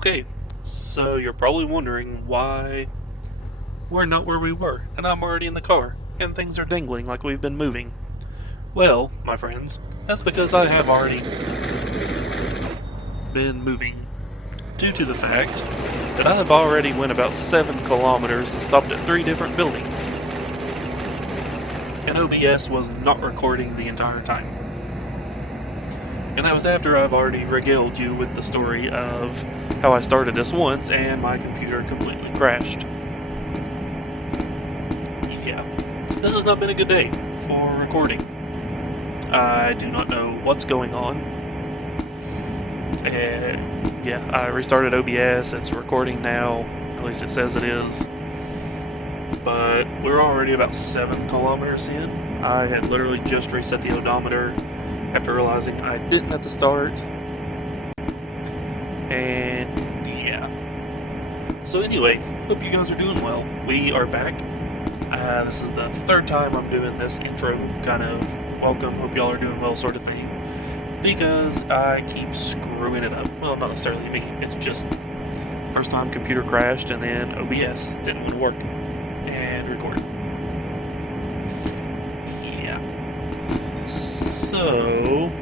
Okay, so you're probably wondering why we're not where we were, and I'm already in the car, and things are dangling like we've been moving. Well, my friends, that's because I have already been moving, due to the fact that I have already went about 7 kilometers and stopped at 3 different buildings, and OBS was not recording the entire time. And that was after I've already regaled you with the story of how I started this once and my computer completely crashed. Yeah, this has not been a good day for recording. I do not know what's going on. Yeah, I restarted OBS, it's recording now, at least it says it is. But we're already about 7 kilometers in. I had literally just reset the odometer after realizing I didn't at the start. And yeah. So anyway, hope you guys are doing well. We are back. This is the 3rd time I'm doing this intro, kind of welcome, hope y'all are doing well sort of thing. Because I keep screwing it up. Well, not necessarily me, it's just first time computer crashed and then OBS didn't want to work and record. Yeah. So,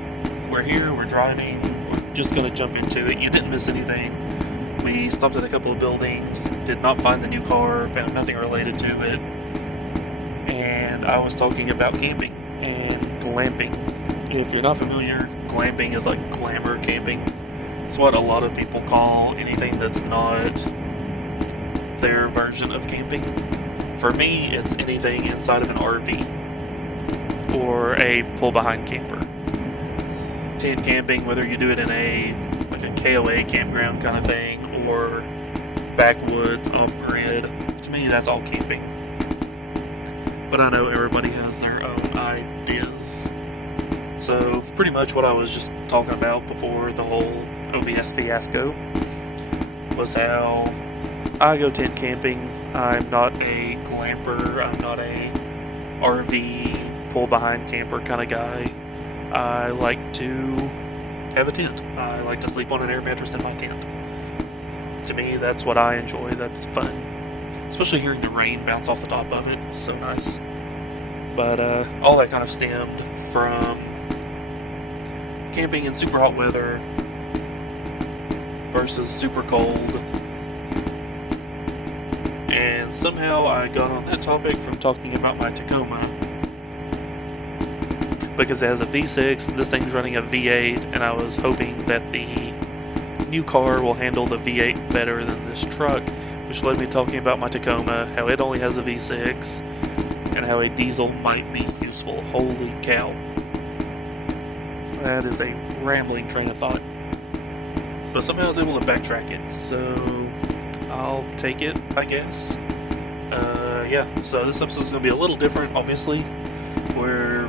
we're here, we're driving, we're just gonna jump into it. You didn't miss anything. We stopped at a couple of buildings, did not find the new car, found nothing related to it. And I was talking about camping and glamping. If you're not familiar, glamping is like glamour camping. It's what a lot of people call anything that's not their version of camping. For me, it's anything inside of an RV or a pull-behind camper. Tent camping, whether you do it in a KOA campground kind of thing or backwoods, off-grid, to me that's all camping. But I know everybody has their own ideas. So pretty much what I was just talking about before the whole OBS fiasco was how I go tent camping. I'm not a glamper, I'm not a RV pull-behind camper kind of guy. I like to have a tent. I like to sleep on an air mattress in my tent. To me, that's what I enjoy, that's fun. Especially hearing the rain bounce off the top of it, so nice. But all that kind of stemmed from camping in super hot weather versus super cold. And somehow I got on that topic from talking about my Tacoma. Because it has a V6, this thing's running a V8, and I was hoping that the new car will handle the V8 better than this truck, which led me talking about my Tacoma, how it only has a V6, and how a diesel might be useful. Holy cow. That is a rambling train of thought. But somehow I was able to backtrack it, so I'll take it, I guess. Yeah, so this episode is going to be a little different, obviously, where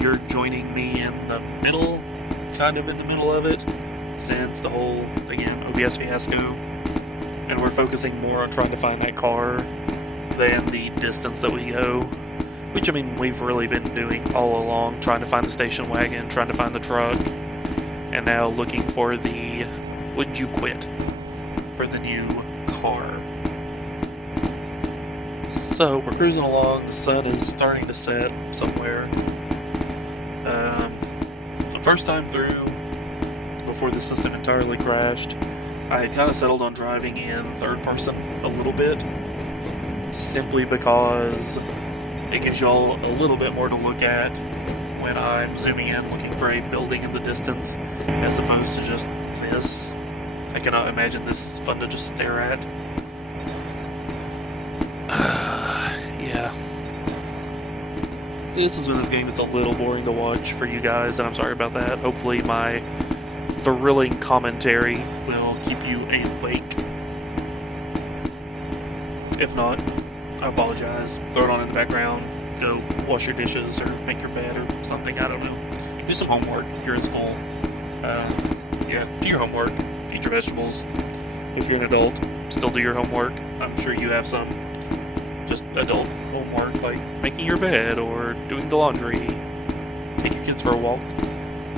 you're joining me in the middle, kind of in the middle of it, since the whole, again, OBS fiasco, and we're focusing more on trying to find that car than the distance that we go, which, I mean, we've really been doing all along, trying to find the station wagon, trying to find the truck, and now looking for the would you quit for the new car. So, we're cruising along, the sun is starting to set somewhere. The first time through, before the system entirely crashed, I had kind of settled on driving in third person a little bit, simply because it gives y'all a little bit more to look at when I'm zooming in looking for a building in the distance, as opposed to just this. I cannot imagine this is fun to just stare at. Yeah. This is when this game is a little boring to watch for you guys, and I'm sorry about that. Hopefully my thrilling commentary will keep you awake. If not, I apologize. Throw it on in the background, go wash your dishes or make your bed or something, I don't know. Do some homework if you're in school. Yeah, do your homework, eat your vegetables. If you're an adult, still do your homework. I'm sure you have some just adult homework, like making your bed or doing the laundry. Take your kids for a walk.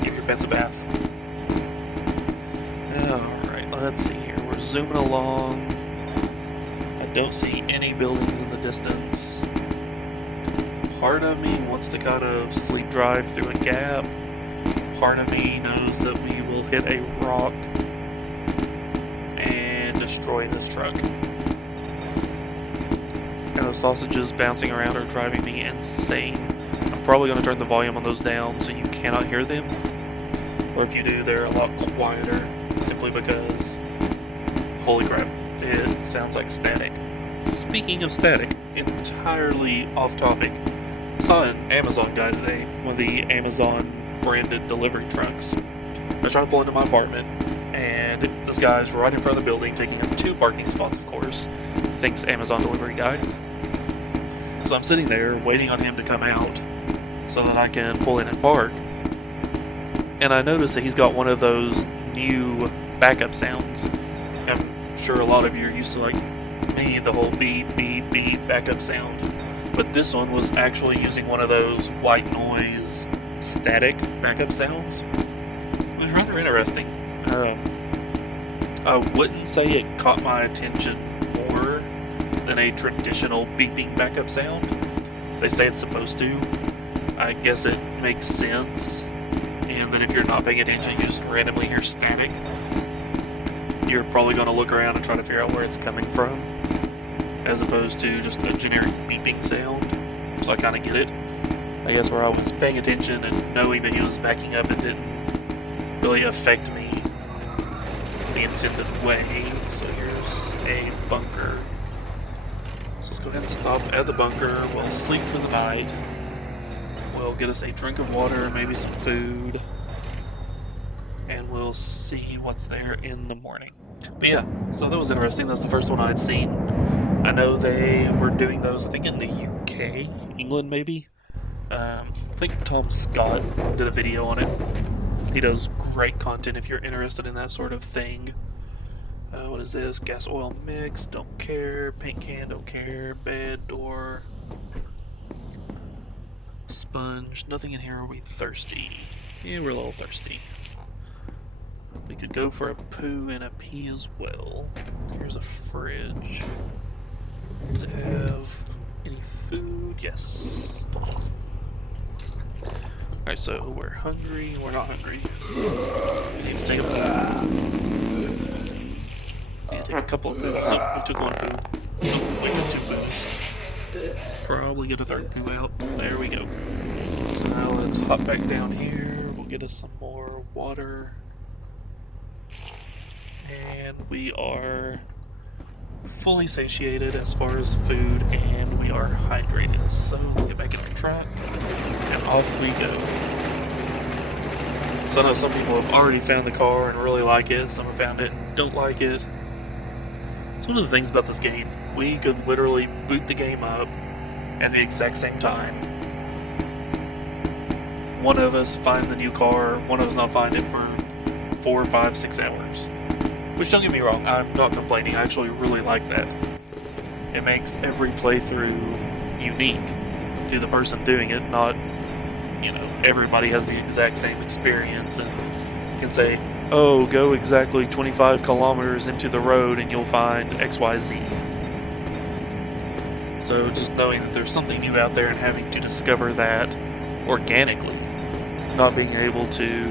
Give your pets a bath. Alright, let's see here. zooming along. I don't see any buildings in the distance. Part of me wants to kind of sleep drive through a gap. Part of me knows that we will hit a rock and destroy this truck. And those sausages bouncing around are driving me insane. I'm probably going to turn the volume on those down so you cannot hear them. Or if you do, they're a lot quieter, simply because, holy crap, it sounds like static. Speaking of static, entirely off topic, I saw an Amazon guy today, one of the Amazon branded delivery trucks. I was trying to pull into my apartment, and this guy's right in front of the building, taking up 2 parking spots, of course. Thanks, Amazon delivery guy. So I'm sitting there waiting on him to come out so that I can pull in and park. And I noticed that he's got one of those new backup sounds. I'm sure a lot of you are used to, like me, the whole beep, beep, beep backup sound. But this one was actually using one of those white noise static backup sounds. It was rather interesting. I wouldn't say it caught my attention more than a traditional beeping backup sound. They say it's supposed to. I guess it makes sense. And that if you're not paying attention, you just randomly hear static, you're probably going to look around and try to figure out where it's coming from, as opposed to just a generic beeping sound. So I kind of get it. I guess where I was paying attention and knowing that he was backing up, it didn't really affect me in the intended way. So here's a bunker. So let's go ahead and stop at the bunker. We'll sleep for the night. We'll get us a drink of water, maybe some food, and we'll see what's there in the morning. But yeah, so that was interesting. That's the first one I'd seen. I know they were doing those, I think in the UK, England maybe. I think Tom Scott did a video on it. He does great content if you're interested in that sort of thing. What is this? Gas oil mix, don't care. Paint can, don't care. Bed, door. Sponge, nothing in here. Are we thirsty? Yeah, we're a little thirsty. We could go for a poo and a pee as well. Here's a fridge. Does it have any food? Yes. Alright, so we're hungry. We're not hungry. We need to take a poo. We need to take a couple of poos. Oh, we took one poo. Oh, we got 2 poos. Probably get a 3rd poo out. There we go. So now let's hop back down here. We'll get us some more water. And we are fully satiated as far as food, and we are hydrated. So let's get back in our truck, and off we go. So I know some people have already found the car and really like it. Some have found it and don't like it. It's one of the things about this game. We could literally boot the game up at the exact same time. One of us find the new car, one of us not find it for 4, 5, 6 hours. Which, don't get me wrong, I'm not complaining. I actually really like that. It makes every playthrough unique to the person doing it, not, you know, everybody has the exact same experience and can say, oh, go exactly 25 kilometers into the road and you'll find XYZ. So just knowing that there's something new out there and having to discover that organically, not being able to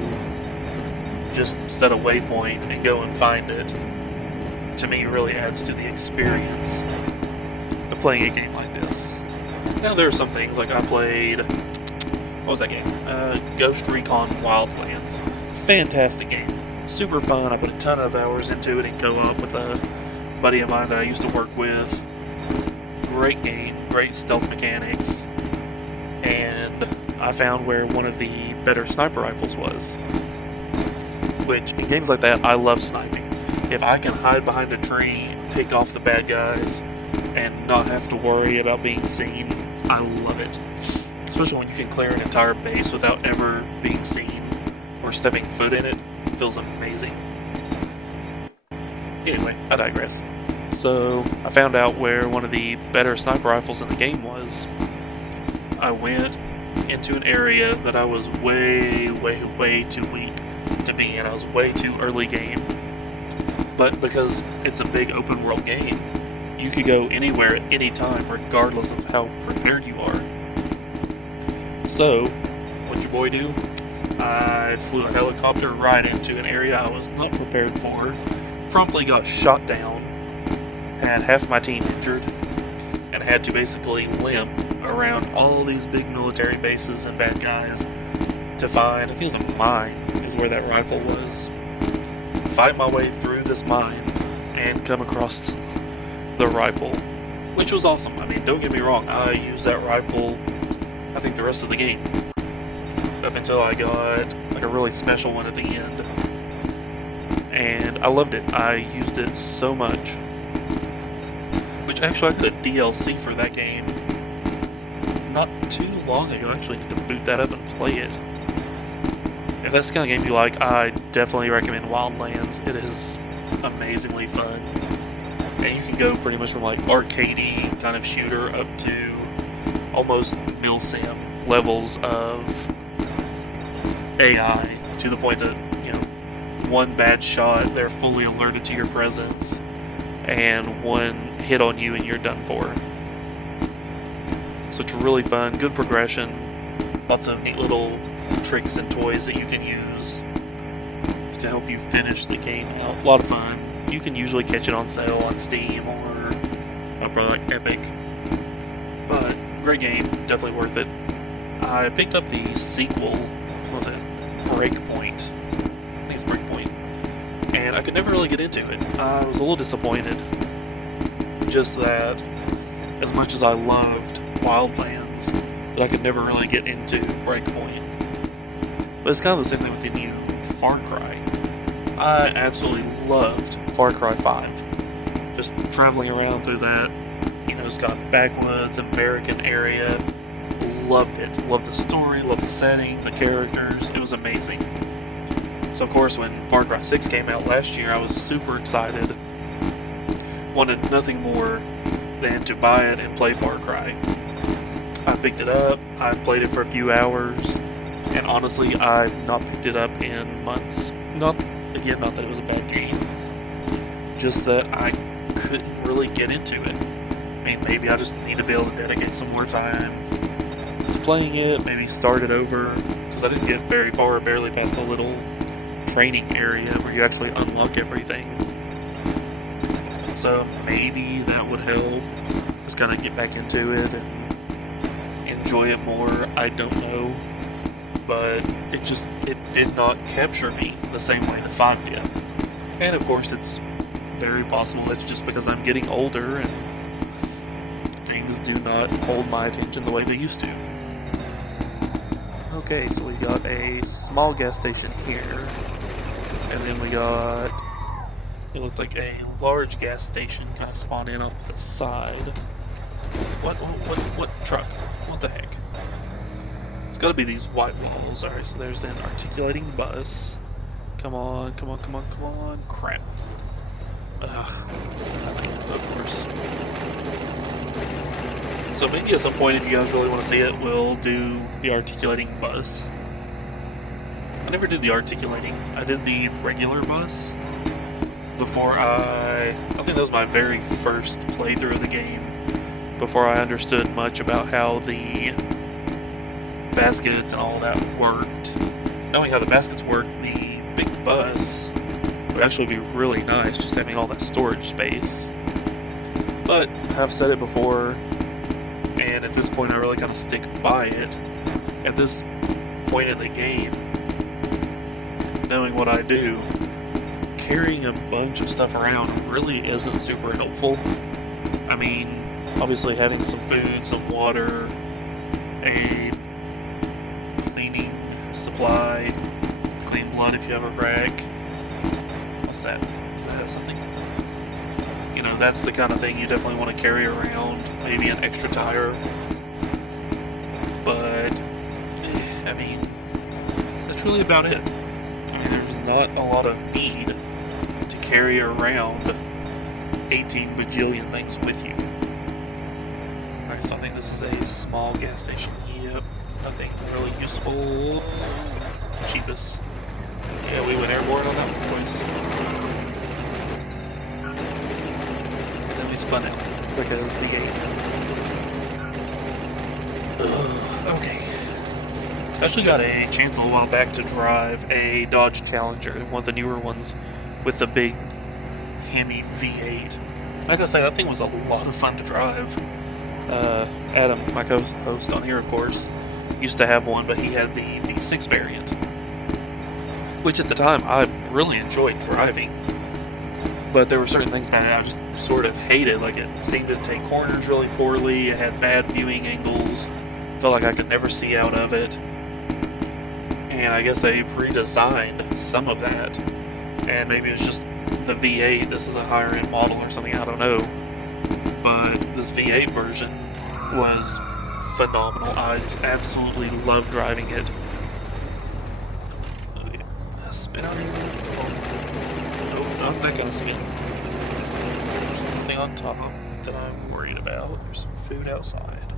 just set a waypoint and go and find it, to me really adds to the experience of playing a game like this. Now there are some things, like I played, what was that game? Ghost Recon Wildlands. Fantastic game. Super fun. I put a ton of hours into it in co-op with a buddy of mine that I used to work with. Great game, great stealth mechanics, and I found where one of the better sniper rifles was. Which, in games like that, I love sniping. If I can hide behind a tree, pick off the bad guys, and not have to worry about being seen, I love it. Especially when you can clear an entire base without ever being seen or stepping foot in it. It feels amazing. Anyway, I digress. So, I found out where one of the better sniper rifles in the game was. I went into an area that I was way too weak to be in. I was way too early game. But because it's a big open world game, you could go anywhere at any time, regardless of how prepared you are. So, what'd your boy do? I flew a helicopter right into an area I was not prepared for, promptly got shot down, had half my team injured, and had to basically limp around all these big military bases and bad guys to find, I think it was a mine, is where that rifle was. Fight my way through this mine and come across the rifle, which was awesome. I mean, don't get me wrong, I used that rifle, I think, the rest of the game, up until I got like a really special one at the end, and I loved it. I used it so much, which actually I got a DLC for that game not too long ago. I actually need to boot that up and play it. If that's the kind of game you like, I definitely recommend Wildlands. It is amazingly fun, and you can go pretty much from like arcadey kind of shooter up to almost milsim levels of AI, to the point that, you know, one bad shot, they're fully alerted to your presence, and one hit on you and you're done for. So it's really fun, good progression, lots of neat little tricks and toys that you can use to help you finish the game out. A lot of fun. You can usually catch it on sale on Steam or probably like Epic. But great game, definitely worth it. I picked up the sequel, what was it? Breakpoint. I think it's Breakpoint. And I could never really get into it. I was a little disappointed. Just that, as much as I loved Wildlands, that I could never really get into Breakpoint. But it's kind of the same thing with the new Far Cry. I absolutely loved Far Cry 5. Just traveling around through that, you know, it's got backwoods, American area. Loved it. Loved the story, loved the setting, the characters. It was amazing. So of course when Far Cry 6 came out last year, I was super excited. Wanted nothing more than to buy it and play Far Cry. I picked it up, I played it for a few hours, and honestly, I've not picked it up in months. Not that it was a bad game, just that I couldn't really get into it. I mean, maybe I just need to be able to dedicate some more time to playing it, maybe start it over, because I didn't get very far, barely past the little training area where you actually unlock everything. So maybe that would help, just kind of get back into it and enjoy it more. I don't know. But it did not capture me the same way that 5 did. And of course, it's very possible it's just because I'm getting older and things do not hold my attention the way they used to. Okay, so we got a small gas station here, and then we got, it looked like a large gas station kind of spawned in off the side. What truck? What the heck? It's gotta be these white walls. Alright, so there's an articulating bus. Come on. Crap. Ugh. Of course. So maybe at some point, if you guys really want to see it, we'll do the articulating bus. I never did the articulating. I did the regular bus before I think that was my very first playthrough of the game, before I understood much about how the baskets and all that worked. Knowing how the baskets worked, the big bus would actually be really nice, just having all that storage space. But I've said it before, and at this point I really kind of stick by it. At this point in the game, knowing what I do, carrying a bunch of stuff around really isn't super helpful. I mean, obviously having some food, some water, a cleaning supply, clean blood if you have a wreck. What's that? Does that have something? You know, that's the kind of thing you definitely want to carry around. Maybe an extra tire. But, I mean, that's really about it. I mean, there's not a lot of need to carry around 18 bajillion things with you. Alright, so I think this is a small gas station. Yep. Nothing really useful. Cheapest. Yeah, we went airborne on that one, boys. spun out because V8. Okay. I actually got a chance a little while back to drive a Dodge Challenger, one of the newer ones with the big Hemi V8. I gotta say, that thing was a lot of fun to drive. Adam, my co-host on here, of course, used to have one, but he had the V6 variant, which at the time I really enjoyed driving. But there were certain things about it I just sort of hated. Like, it seemed to take corners really poorly, it had bad viewing angles, felt like I could never see out of it. And I guess they've redesigned some of that. And maybe it's just the V8, this is a higher end model or something, I don't know. But this V8 version was phenomenal. I absolutely loved driving it. Spin out here. Oh, not that kind of spin. There's nothing on top that I'm worried about. There's some food outside.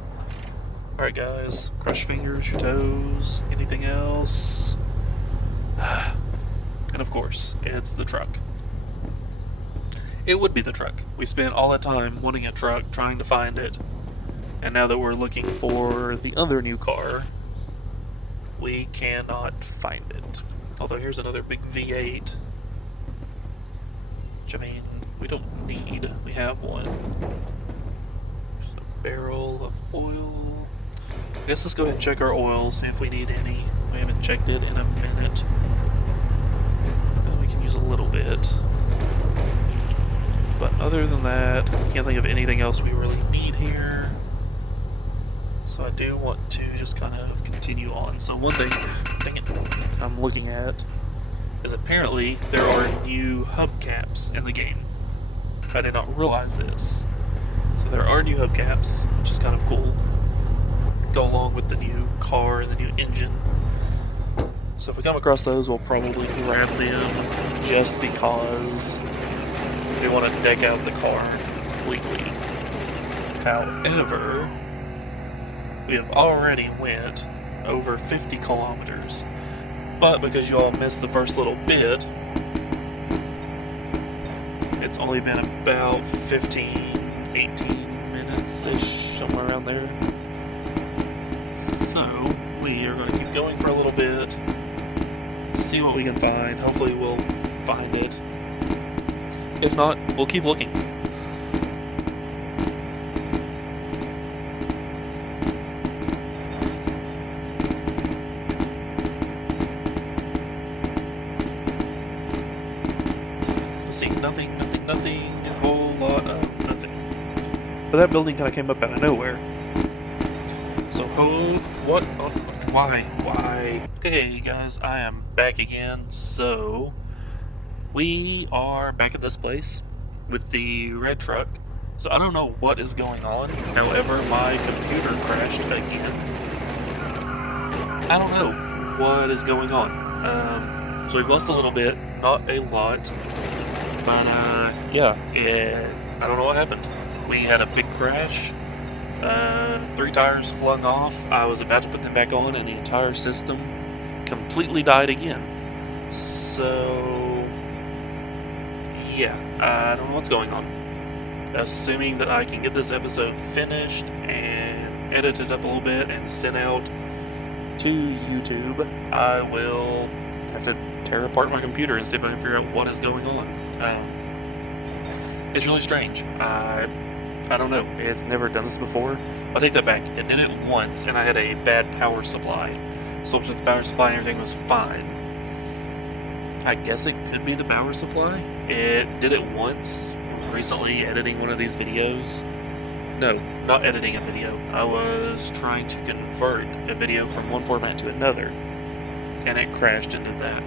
Alright guys, crush fingers, your toes, anything else? And of course, it's the truck. It would be the truck. We spent all that time wanting a truck, trying to find it. And now that we're looking for the other new car, we cannot find it. Although here's another big V8. Which, I mean, we don't need. We have one. There's a barrel of oil. I guess let's go ahead and check our oil, see if we need any. We haven't checked it in a minute. We can use a little bit. But other than that, can't think of anything else we really need here. So I do want to just kind of continue on. So one thing I'm looking at is apparently there are new hubcaps in the game. I did not realize this. So there are new hubcaps, which is kind of cool. Go along with the new car and the new engine. So if we come across those, we'll probably grab them just because we want to deck out the car completely. However, we have already went over 50 kilometers. But because you all missed the first little bit, it's only been about 15, 18 minutes-ish, somewhere around there. So, we are going to keep going for a little bit, see what we can find. Hopefully we'll find it. If not, we'll keep looking. Let's see, nothing, a whole lot of nothing. But that building kind of came up out of nowhere. So, what? Oh, why? Okay, guys, I am back again. So, we are back at this place with the red truck. So I don't know what is going on. However, my computer crashed again. I don't know what is going on. So we've lost a little bit, not a lot. But yeah, I don't know what happened. We had a big crash. 3 tires flung off. I was about to put them back on and the entire system completely died again. So yeah, I don't know what's going on. Assuming that I can get this episode finished and edited up a little bit and sent out to YouTube, I will have to tear apart my computer and see if I can figure out what is going on. It's really strange. I don't know. It's never done this before. I'll take that back. It did it once, and I had a bad power supply. Swapped with the power supply and everything was fine. I guess it could be the power supply. It did it once, recently, editing one of these videos. No, not editing a video. I was trying to convert a video from one format to another, and it crashed and did that.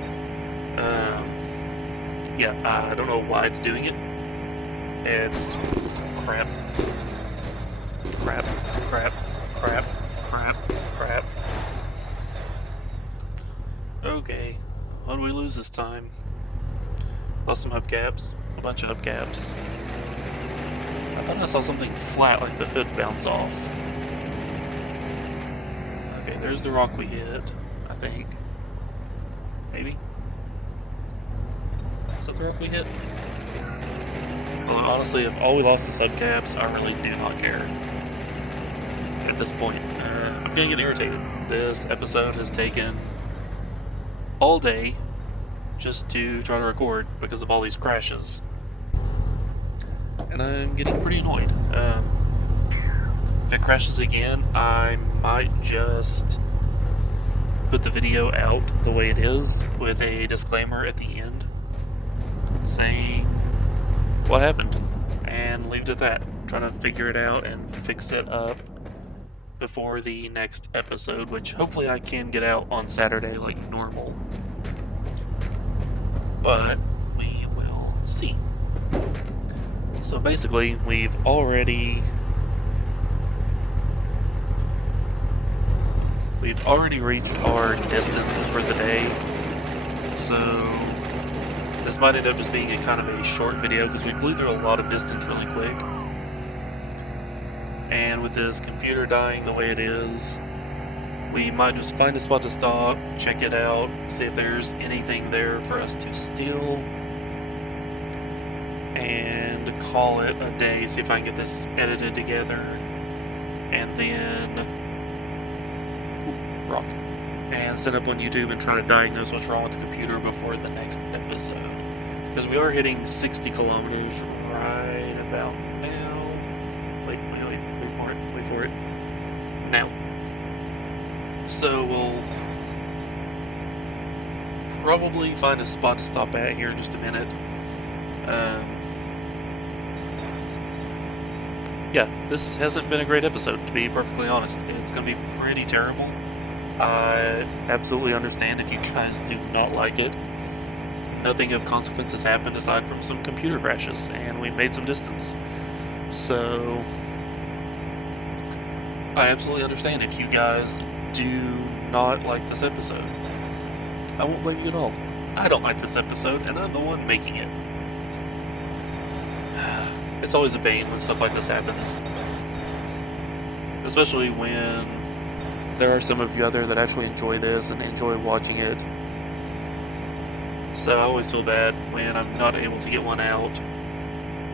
Yeah, I don't know why it's doing it. It's crap. Okay, what did we lose this time? Lost some hubcaps, a bunch of hubcaps. I thought I saw something flat, like the hood bounce off. Okay, there's the rock we hit, I think. Maybe? Is that the rock we hit? Although honestly, if all we lost is hubcaps, I really do not care at this point. I'm gonna get irritated. This episode has taken all day just to try to record because of all these crashes. And I'm getting pretty annoyed. If it crashes again, I might just put the video out the way it is with a disclaimer at the end saying what happened and leave it at that. Trying to figure it out and fix it up before the next episode, which hopefully I can get out on Saturday like normal. But we will see. So basically, we've already reached our distance for the day. So this might end up just being a kind of a short video because we blew through a lot of distance really quick. And with this computer dying the way it is, we might just find a spot to stop, check it out, see if there's anything there for us to steal, and call it a day, see if I can get this edited together, and then rock. And set up on YouTube and try to diagnose what's wrong with the computer before the next episode. Because we are hitting 60 kilometers right about now. Wait for it. Now. So we'll probably find a spot to stop at here in just a minute. Yeah, this hasn't been a great episode, to be perfectly honest. It's going to be pretty terrible. I absolutely understand if you guys do not like it. Nothing of consequence has happened aside from some computer crashes, and we made some distance. So I absolutely understand if you guys do not like this episode. I won't blame you at all. I don't like this episode, and I'm the one making it. It's always a pain when stuff like this happens. Especially when there are some of you out there that actually enjoy this and enjoy watching it. So I always feel bad when I'm not able to get one out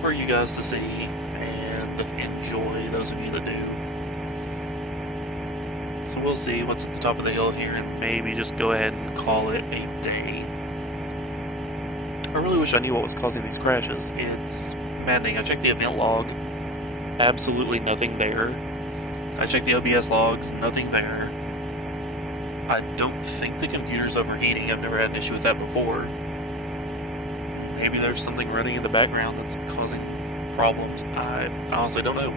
for you guys to see and enjoy, those of you that do. So we'll see what's at the top of the hill here and maybe just go ahead and call it a day. I really wish I knew what was causing these crashes. It's maddening. I checked the event log, absolutely nothing there. I checked the OBS logs, nothing there. I don't think the computer's overheating. I've never had an issue with that before. Maybe there's something running in the background that's causing problems. I honestly don't know.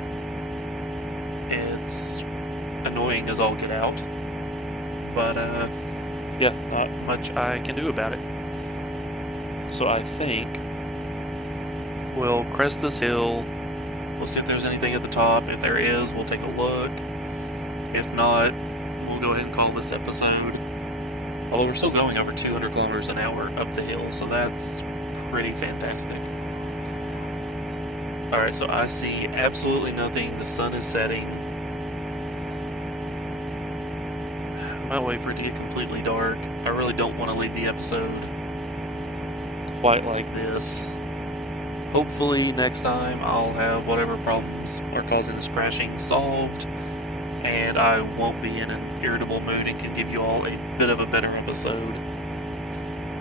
It's annoying as all get out. But, yeah, not much I can do about it. So I think we'll crest this hill. We'll see if there's anything at the top. If there is, we'll take a look. If not, we'll go ahead and call this episode. Although we're still going over 200 kilometers an hour up the hill, so that's pretty fantastic. Alright, so I see absolutely nothing. The sun is setting. I might wait for it to get completely dark. I really don't want to leave the episode quite like this. Hopefully next time I'll have whatever problems are causing this crashing solved, and I won't be in an irritable mood and can give you all a bit of a better episode.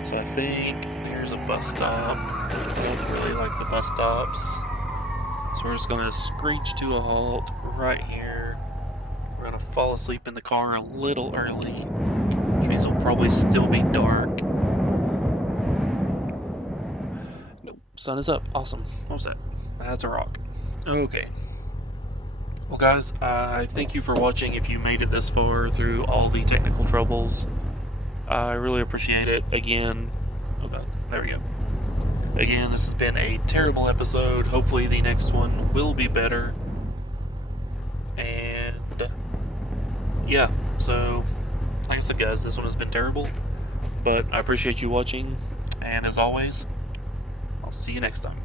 So I think there's a bus stop. I don't really like the bus stops. So we're just going to screech to a halt right here. We're going to fall asleep in the car a little early, which means it'll probably still be dark. Sun is up. Awesome. What was that? That's a rock. Okay. Well, guys, I thank you for watching if you made it this far through all the technical troubles. I really appreciate it. Again, oh god, there we go. Again, this has been a terrible episode. Hopefully the next one will be better. And yeah, so like I said, guys, this one has been terrible, but I appreciate you watching, and as always, I'll see you next time.